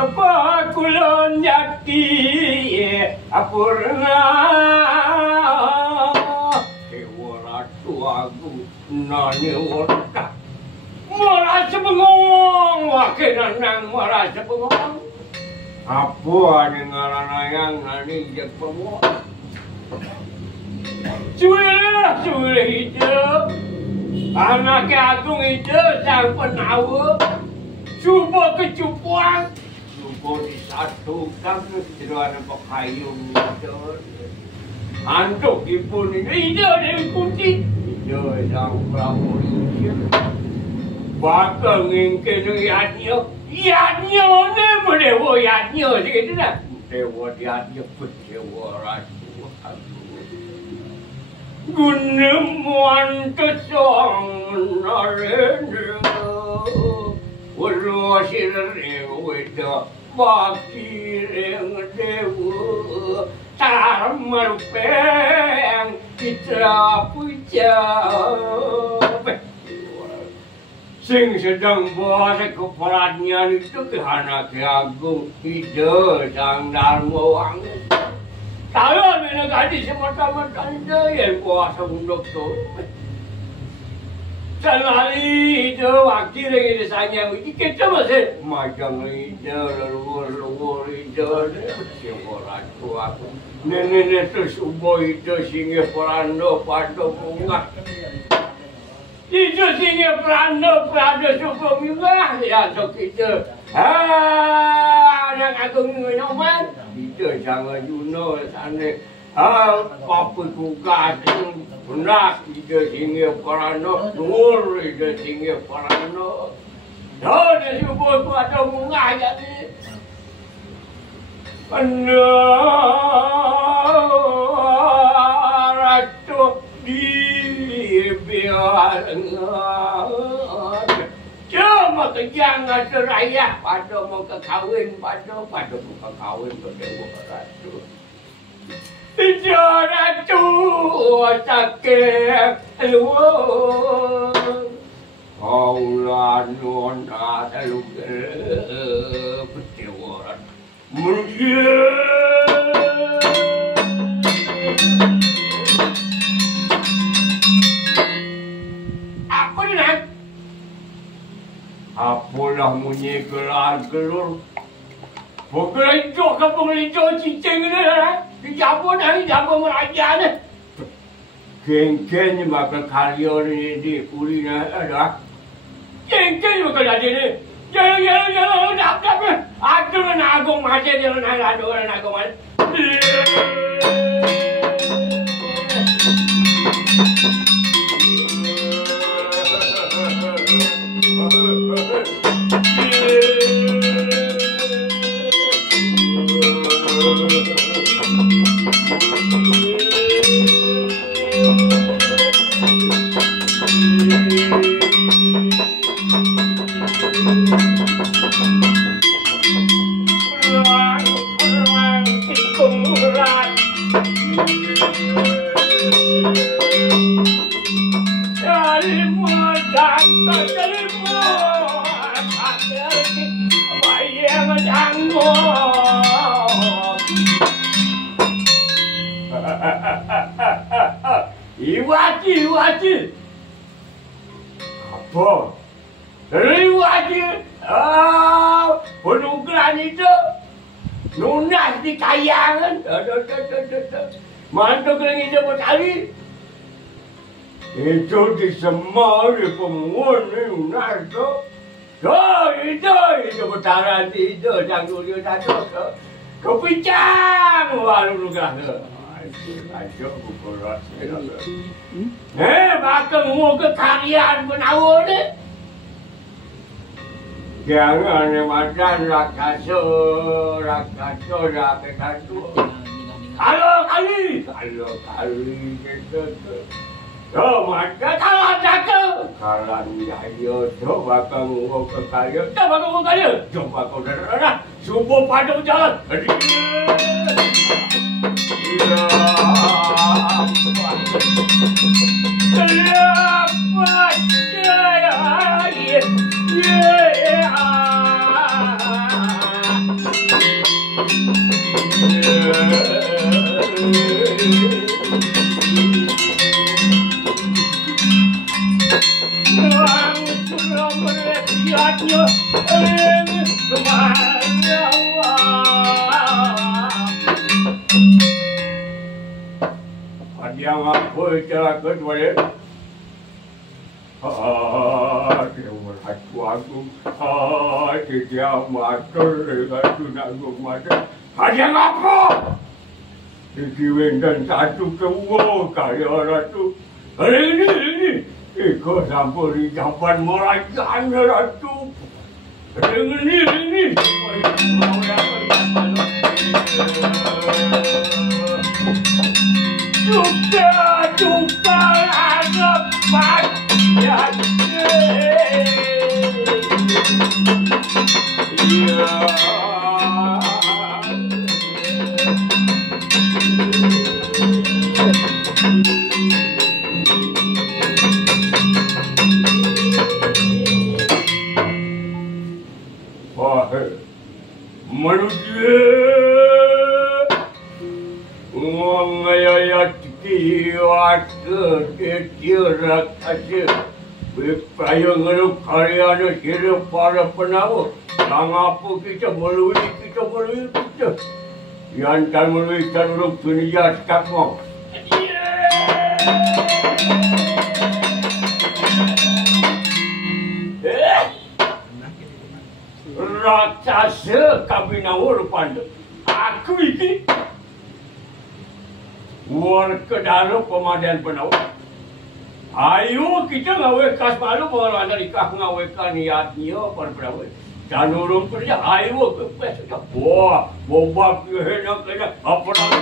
Apa kulon jaki apurna dewa ratu aku nani warta mora sebengong wakinan nang mora sebengong apa ane ngaranayang nani jak pemua suwe hidup anak agung hidup sang penawa cuba kecupuan boleh disatukan keseruan pekayung itu. Antuk ipun ini ide dari kunci. Ide sang pramu ide. Bakal ngingkin yadnya. Yadnya ni medewa yadnya segitu dah. Dewa yadnya pun dewa ratu. Gunemuan kesong narendra. Urusir reweda. Bakireng dewa tamal peng kita puja sing sedang bahasa keperannya itu ke anak agung ide sang darmawang kalau mina gadis semata-mata yang kuasa untuk tu Salari itu wakil yang disayang itu kita masih macam itu luar itu siapa ratu aku nenek itu subuh itu singa perando pada bunga itu singa perando pada subuh bunga ya so kita anak aku minum itu jangan juno sana Papa kukat nak ide singa parano, nur ide singa parano. Dah dia subuh tu ada bunga jadi. Ratu di biar cuma kejangan seraya pada mau kekawin pada buka kawin pada ratu. Ratu sakit luar Allah nona lalu kecewa apa ni nak? Apalah munyi gelur Pengelinjau ke pengelinjau cincin ni lah. Dijabun hari jabun meraja ni. Ken-ken ni bakal karya ni di uli ni ada. Ken-ken ni bakal jadi ni. Jangan, dap. Aduh nak agung macam dia nak aduh nak agung macam. Iwati. Apa? Iwati. Penugaran itu lunas di kayangan. Mantu kering itu bertali. Itu disemar di pemungun ni lunas tu. Itu bertaran itu yang dulu tadi. Kepincang walau lugas tu. Asyik buku rasa. Bakal mau ke karyaan penawar ni. Jangan macam rakasa Halo kali kita. Oh, maka kalah jaga. Kalah ni ayo coba kamu mau ke kaya. Coba kamu kaya. Coba kau dah. Subuh pada jalan. Yang apa cara kedua dia? Dia merhatu aku. Dia matur dengan tunangku mata. Yang apa? Dikiwen dan satu kewo kaya ratu. Hari ini. Ikut sampai di jawapan merajaan ratu. Dengan ini. Mau yang Duka anggap panjang. Manusia ngayat kiwat ketirak aja berkaya ngeruk karyanya kira para penawar yang apa kita melalui kita yang tak melalui tanuruk dunia sekarang raksasa kabinawar pandai aku ini warga dalam pemadaan penawar. Ayo kita ngawe kas malu bawa anda nikah ngawe kan niatnya para penawar. Dan orang kerja ayo ke pesta. Wah, boba kena apa nak?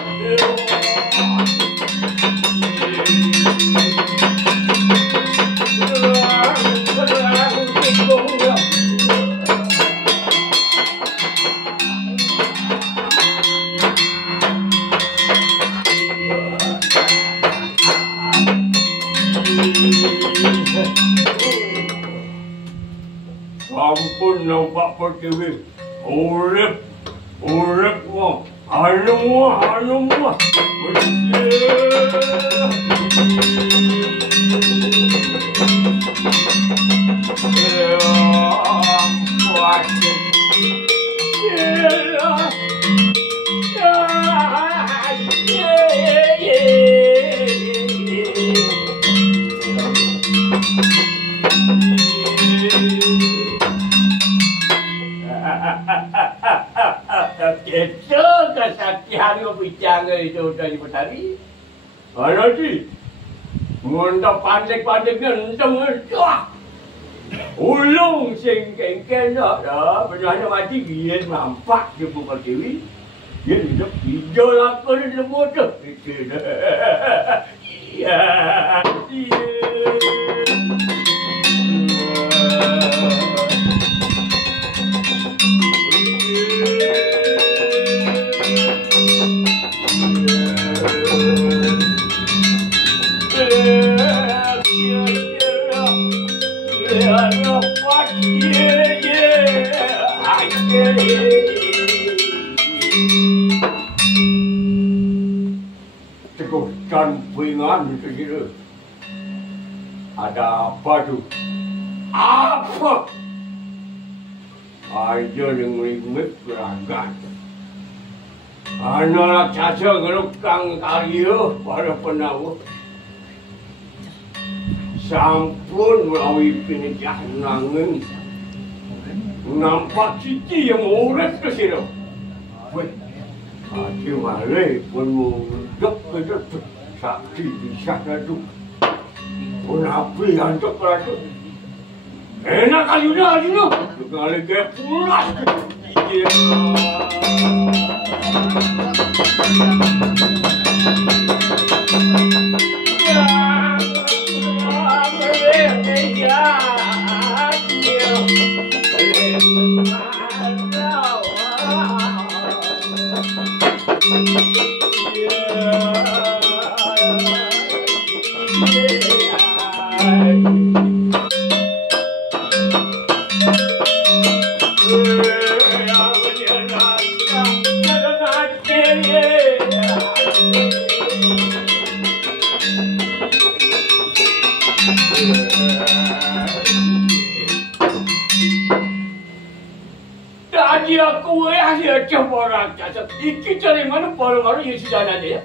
Ampun nampak pertiwi. Urip wong. Anu muah. Itu kesatian bicara itu dari petani. Kalau sih, untuk pandek-pandeknya entah. Ulung sing kengken dah, benar mati dia nampak dia bukan dewi. Dia hidup hijau lakon di motor. Itu dah. Ya. Teguhkan pingan itu gitu. Ada apa tu? Apa? Aja yang rimit berangkat. Anak caca ngerukang karya para penawar. Sampun melalui penijah nangin. Nampak Siti yang urut ke sini. Weh, hati malai pun muduk ke situ. Saksi bisa tu. Pun api hantuk keratu. Enak kali dah ni tu. Kali ke pulas. Ya. Tadi aku ya coba rakyat. Iki cari mana baru-baru yang sudah ada ya.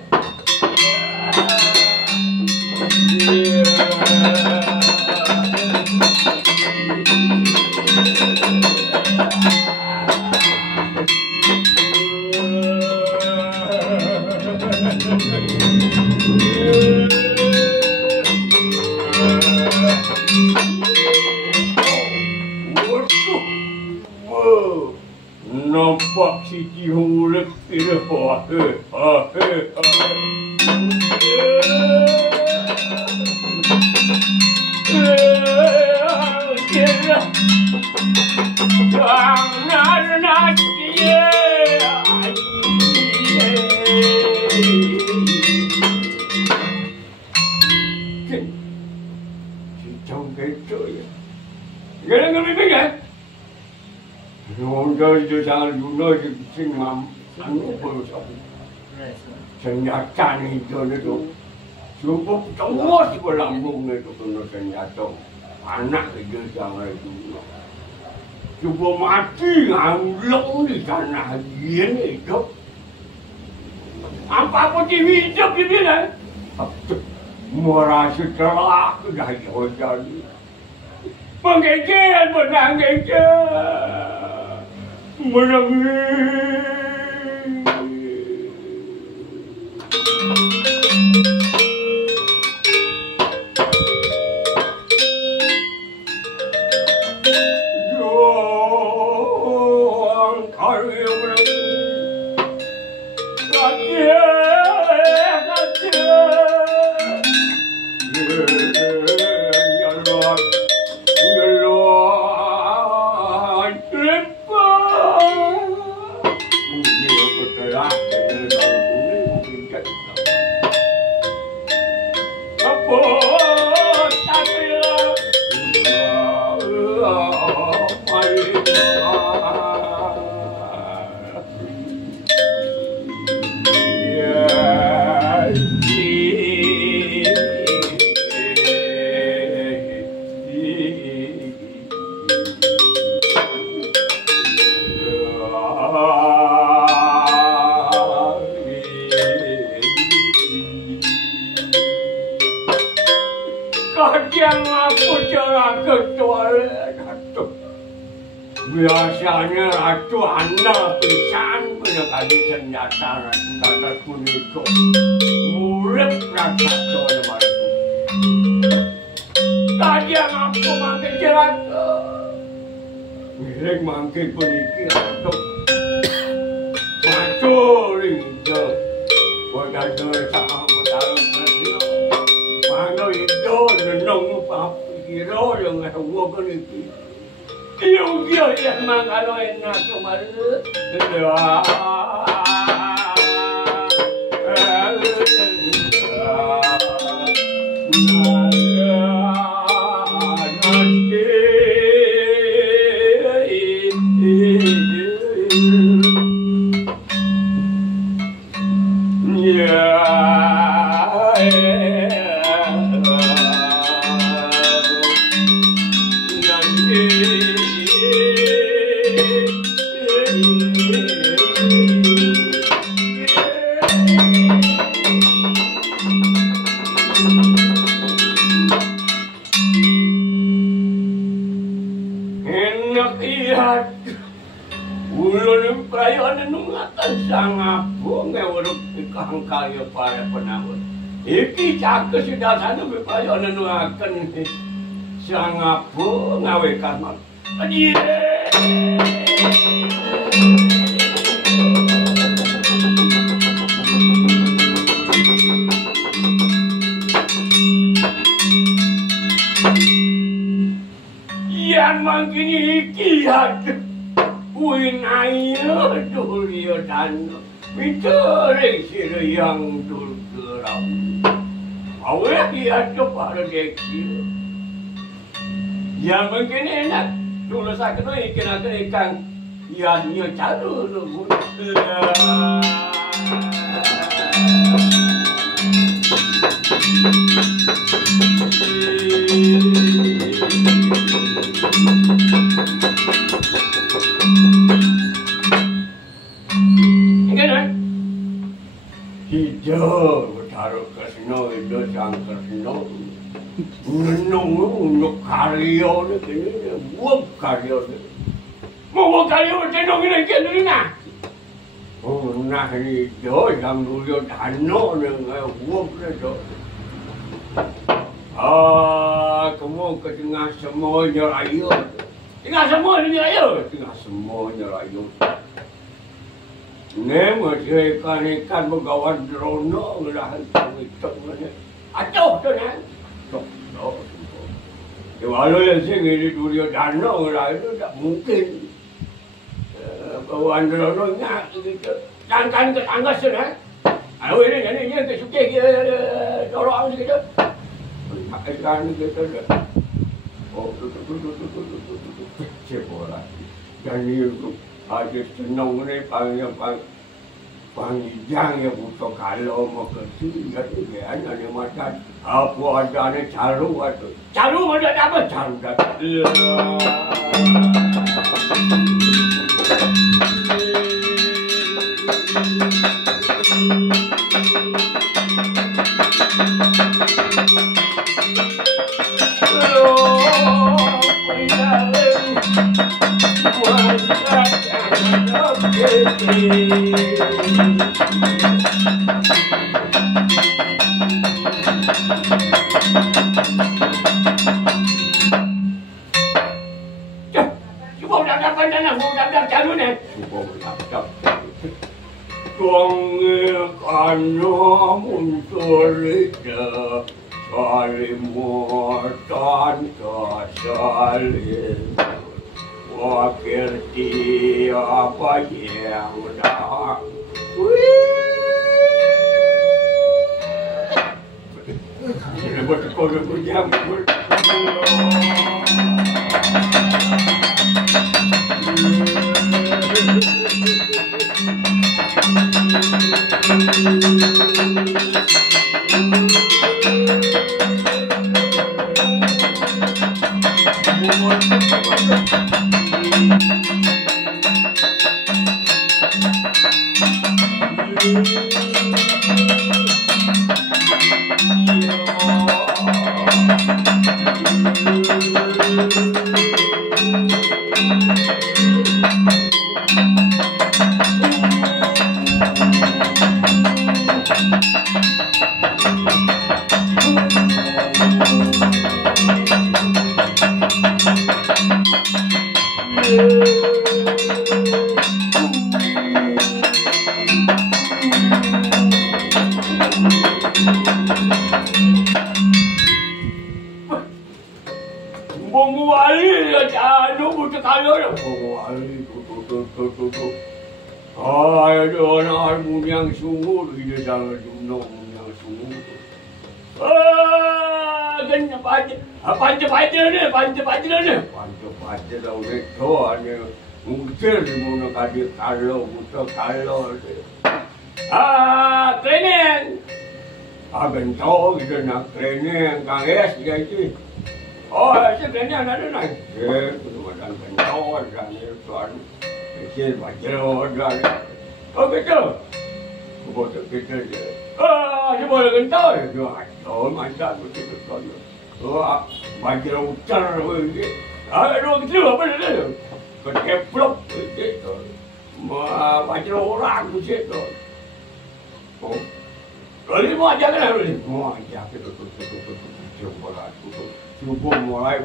Nampak si Cihulek itu jangan dulu sing anu senjata itu cukup terus berlambung itu kena senjata anak itu jangan dulu cuba mati nganglong di tanah ini itu apa-apa hidup di sini merasa telah dah jadi menggigil menangis biasanya ratu anak pisan menekati senjata ratu kata kuniko murid ratu nama itu tadi yang aku makin jelaka milik makin peniki ratu matul itu wadadu sama matalang kerja mana itu nenong papi kira yang aku peniki Yung yang mangaloy na kumalit. Kaya para penawar. Iki cakep sudah sana berpaya nenuakan sang apa ngawe kamar. Adik. Yang makin iki ada. Kuin ayo dulu dan. Bicara sila yang dulu kerap. Awak dia tu pada dekil. Zaman kini nak dulu saya kena ikan ianya cara tu. Hijau taruh ke seno itu jangkar seno. Nung karyo ni kini buat karyo ni. Mau karyo tenong ni kini na. Oh nah ni do yang dulu dano ni buat ni do. Kamu ke tengah semuanya rayu. Tengah semuanya rayu. Tengah semuanya rayu. Ni macam ikan bergawan drono lah itu ni. Aduh tu ni. Walau yang sini dulu danau lah itu tak mungkin. Kawan drono nya gitu. Dan ke tangga sana. Ayo ini ke suke dorong gitu. Ikan gitu. Oh tu. Cepola. Dan itu ada senang ni panjang ya butuh kalau mau kecil jadi anak ni macam apa ada ni caru ada apa caru dah. Wakil apa yang dah ini betul jam kalau butuh kalau training bentol gitu nak training kang es gitu training ada nak kemudian bentol dan tuan kecil baju dan gitu buat kita je cuma bentol tu macam begitu tu baju ucar begitu gitu apa dia keplok gitu macam orang tu situ. Oh, kalau mau aja kan harus mau aja kita cuba mulai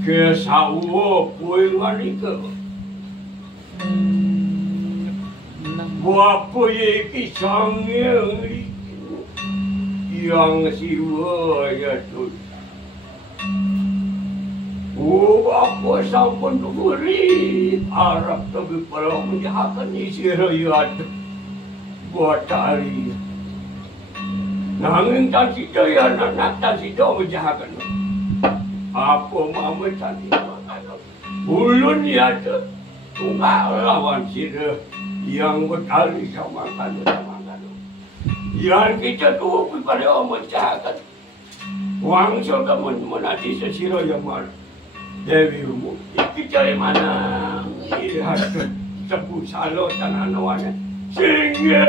Kesawa puingan ika. Bapa iki sangyang yang siwa ya tu. Bapa sampun beri Arab tapi kalau menjahatkan isi rakyat buat hari. Nanging tak sida ya nak tak sida menjahatkan. Apa mama tadi makan? Ulun ya tu tunggal lawan sida yang bertali sama kan. Yang kita tu pada orang menjahatkan. Wang surga menati sesiro yang mana? Dewi umum. Iki cari mana? Lihat sebut salo tanah nawannya. Singgah.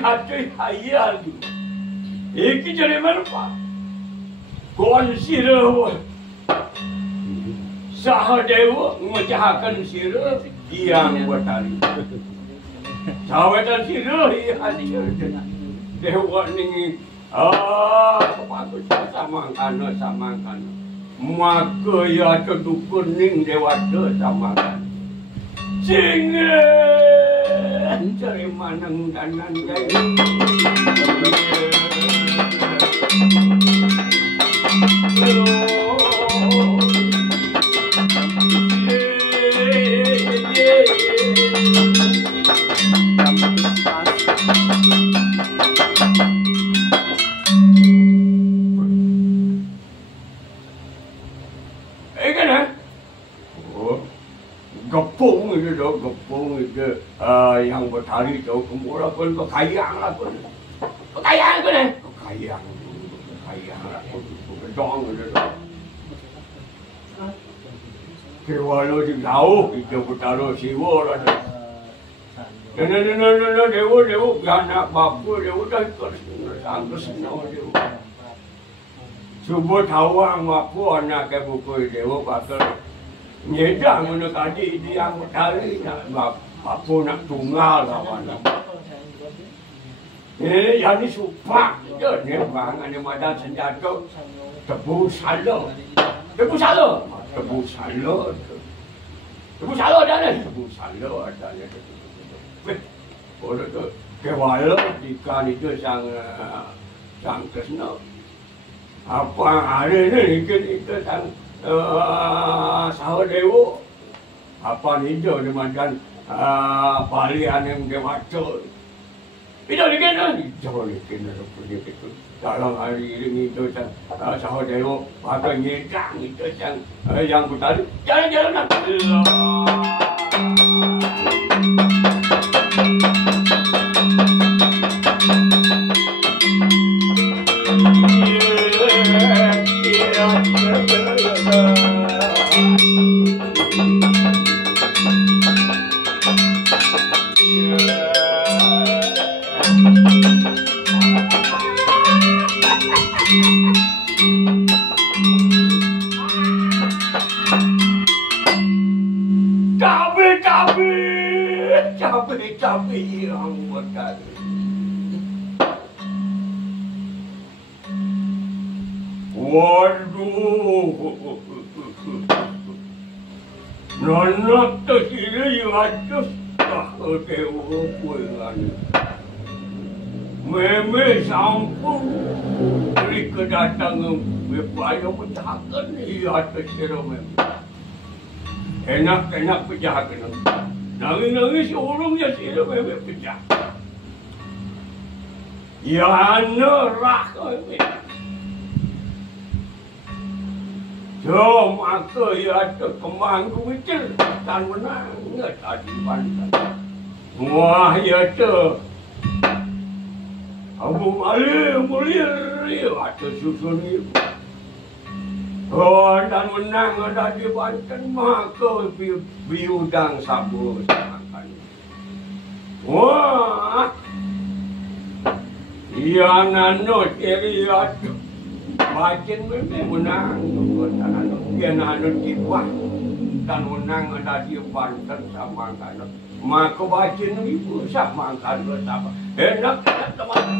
Hati hayal tu. Iki jadi mana pak? Kon sirah. Sahadewa menjahatkan sirah yang bertali. Sahadewa sirah yang dewa ni. Bagus sama kan. Maka ya tu kuning dewa tu sama kan. Singgah. Cari manang kanan gaya. Gepung itu dong, gepung itu yang bertali itu kemula pun kekayaan lah pun, kekayaan pun kekayaan lah pun, dong itu dong. Kewalo di jauh itu bertaruh siwa lah. No, dewa anak bapu dewa dah kesana dewa. Subuh tawang bapu anak ke buku dewa bakal. Nyedang mana tadi dia yang bertali nak apa nak tunggal lawan. Yang ni supak je ni bang ada madan senjata tebu salo dah ni tebu salo ada ni. Kalau tu kewala ikan itu sang kesna. Apa hari ni ikan itu sang Sahadewa apa ni dia makan balian yang dia macam itu ni kena jauh ni kena punya itu dalam hari ini itu Sahadewa pakai nyedang itu yang bertali jalan nak Cabai yang bertali. Waduh, nanak terkiri atas tak kewa puangan. Meme sampun beri kedatangan bepaya penjahatkan ia terkira meme. Enak penjahatkan. Nangis urungnya sila meme penjahat. Ya nerah meme. So, maka ia terkembang kecil dan menangis tadi pantai. Wah, ia Abu Mali mulia ada susun ibu. Oh, dan menang ada di Banten maka biudang sabur makan. Wah, yang nanut area Bacin memang menang. Dia nanut kipas dan menang ada di Banten sama kan. Maka Bacin ibu sama kan bersama. Enak teman.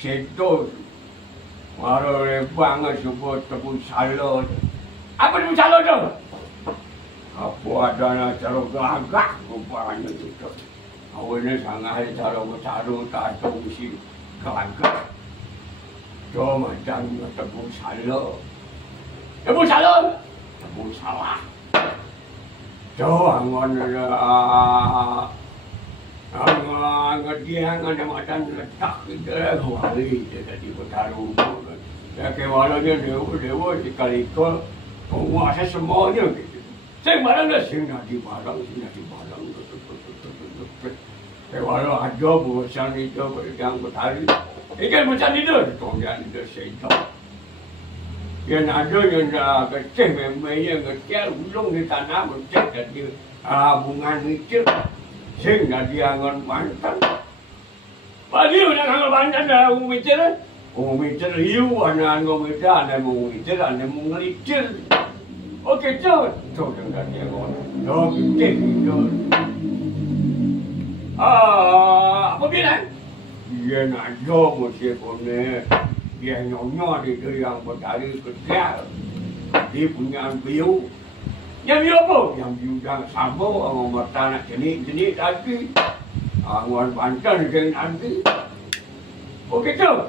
Sedot. Maro rebang sebut tepung salad. Apa tepung salad tu? Apa ada nak cara gagak rupanya tu. Awalnya sangat cara bercaru tak tahu si gagak. Tu macam tepung salad. Tepung salad? Tepung salah. Tu angon ngediang ada macam letak kita hari dia tadi bertaruh. Ya kewalanya dewa sekali kau menguasai semuanya gitu. Saya barang dah sing nak di barang. Kewala ada bosan itu yang bertari. Ikan bosan itu tonggan itu saya. Yang ada yang dah kecil memang yang kecil ulung di tanah kecil jadi bunga itu. Sing dah diangon Banten. Baliu nak angon Banten dah umicir. Umicir hiu ana angon medan ana umicir ana mengelicir. Okey tu. Tu dah diangon. Tu gede tu. Apa bilang? Dia nak jom mesti kone. Dia nyonya dia yang bertari kerja. Dia punya biu. Yang biu apa? Yang biu dah sama orang mata nak jenis tadi. Orang Banten jenis tadi. Oh kita.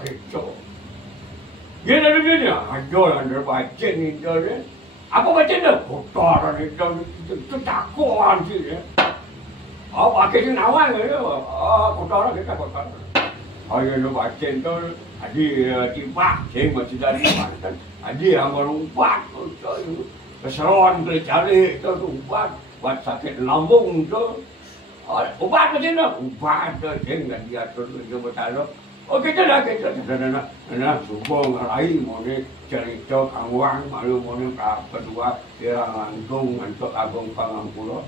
Dia dah ada dia. Ada lah dia baca ni dia. Apa baca dia? Kotor ni dia. Itu takuan sih dia. Pakai si nawang dia. Kotor kita kotor. Ayah dia baca tu. Ada timbak. Saya masih dari Banten. Ada yang merumpat. Keseruan boleh cari tu ubat buat sakit lambung tu. Ubat macam mana? Ubat tu jangan diatur dia bertaruh. Oh kita dah nak subong rai mau ni cerita kawang malu mau ni kedua dia anggung untuk agung Pangangkulo.